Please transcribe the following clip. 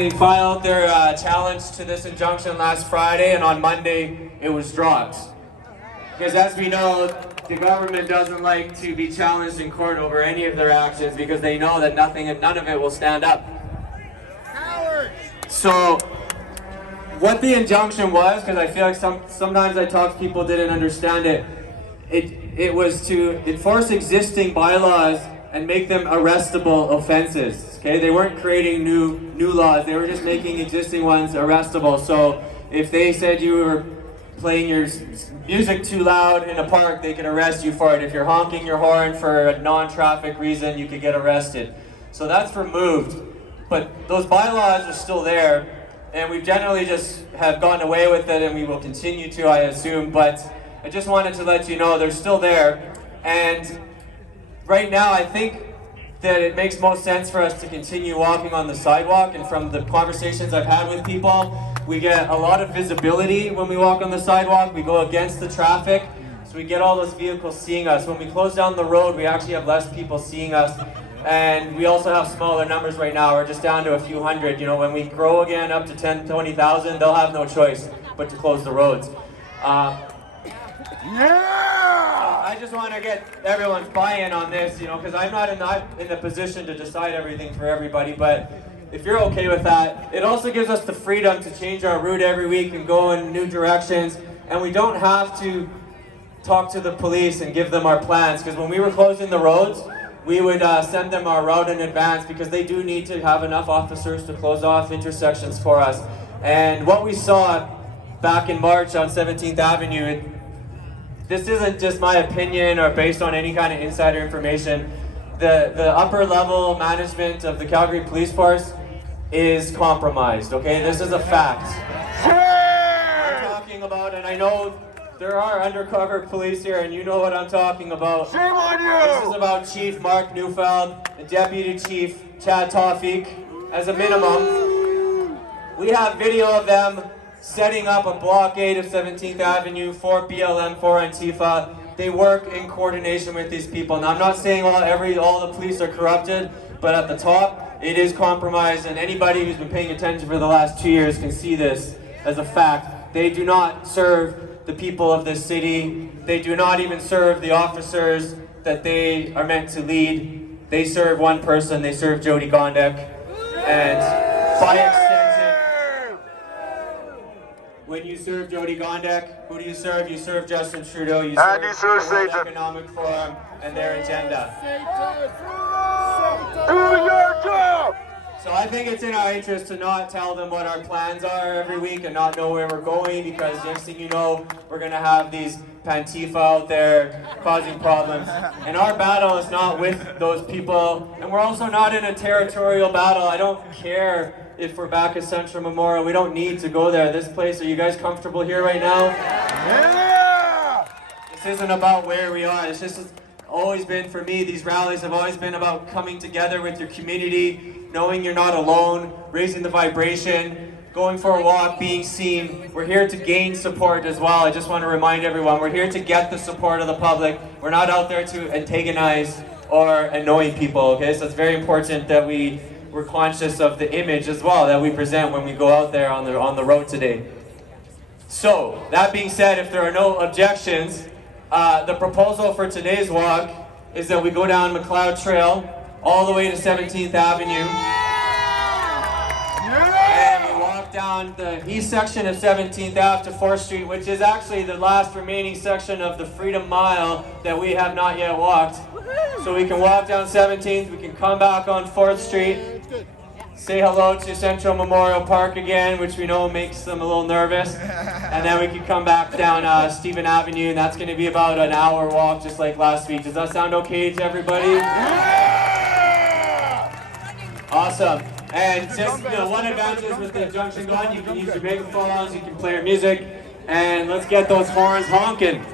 They filed their challenge to this injunction last Friday, and on Monday it was dropped. Because as we know, the government doesn't like to be challenged in court over any of their actions because they know that none of it will stand up. So what the injunction was, because I feel like sometimes I talk to people who didn't understand it, it was to enforce existing bylaws and make them arrestable offenses. Okay, they weren't creating new laws; they were just making existing ones arrestable. So if they said you were playing your music too loud in a park, they could arrest you for it. If you're honking your horn for a non-traffic reason, you could get arrested. So that's removed, but those bylaws are still there, and we've generally just have gone away with it, and we will continue to, I assume. But I just wanted to let you know they're still there, and right now I think that it makes most sense for us to continue walking on the sidewalk, and from the conversations I've had with people, we get a lot of visibility when we walk on the sidewalk. We go against the traffic, so we get all those vehicles seeing us. When we close down the road, we actually have less people seeing us, and we also have smaller numbers right now. We're just down to a few hundred. You know, when we grow again up to 10, 20,000, they'll have no choice but to close the roads. I just want to get everyone's buy-in on this, you know, because I'm not in the position to decide everything for everybody, but if you're okay with that, it also gives us the freedom to change our route every week and go in new directions, and we don't have to talk to the police and give them our plans, because when we were closing the roads, we would send them our route in advance, because they do need to have enough officers to close off intersections for us. And what we saw back in March on 17th Avenue, this isn't just my opinion or based on any kind of insider information. The upper level management of the Calgary Police Force is compromised, okay? This is a fact. I'm talking about, and I know there are undercover police here, and you know what I'm talking about. Shame on you! This is about Chief Mark Neufeld and Deputy Chief Chad Toffik, as a minimum. We have video of them setting up a blockade of 17th Avenue for BLM, for Antifa. They work in coordination with these people. Now, I'm not saying all the police are corrupted, but at the top, it is compromised, and anybody who's been paying attention for the last 2 years can see this as a fact. They do not serve the people of this city. They do not even serve the officers that they are meant to lead. They serve one person. They serve Jody Gondek, and by extension, when you serve Jody Gondek, who do you serve? You serve Justin Trudeau. You serve the World Economic Forum and their agenda. Do your job! So I think it's in our interest to not tell them what our plans are every week and not know where we're going, because next thing you know, we're going to have these Pantifa out there causing problems. And our battle is not with those people, and we're also not in a territorial battle. I don't care if we're back at Central Memorial. We don't need to go there. This place, are you guys comfortable here right now? Yeah! This isn't about where we are. It's just always been, for me, these rallies have always been about coming together with your community, knowing you're not alone, raising the vibration, going for a walk, being seen. We're here to gain support as well. I just want to remind everyone, we're here to get the support of the public. We're not out there to antagonize or annoy people, okay? So it's very important that we're conscious of the image as well that we present when we go out there on the road today. So, that being said, if there are no objections, the proposal for today's walk is that we go down McLeod Trail all the way to 17th Avenue, and we walk down the east section of 17th Ave to 4th Street, which is actually the last remaining section of the Freedom Mile that we have not yet walked. So we can walk down 17th, we can come back on 4th Street, say hello to Central Memorial Park again, which we know makes them a little nervous, and then we can come back down Stephen Avenue, and that's going to be about an hour walk just like last week. Does that sound okay to everybody? Awesome. And just, you know, one advantage with the junction going, you can use your megaphones, you can play your music, and let's get those horns honking.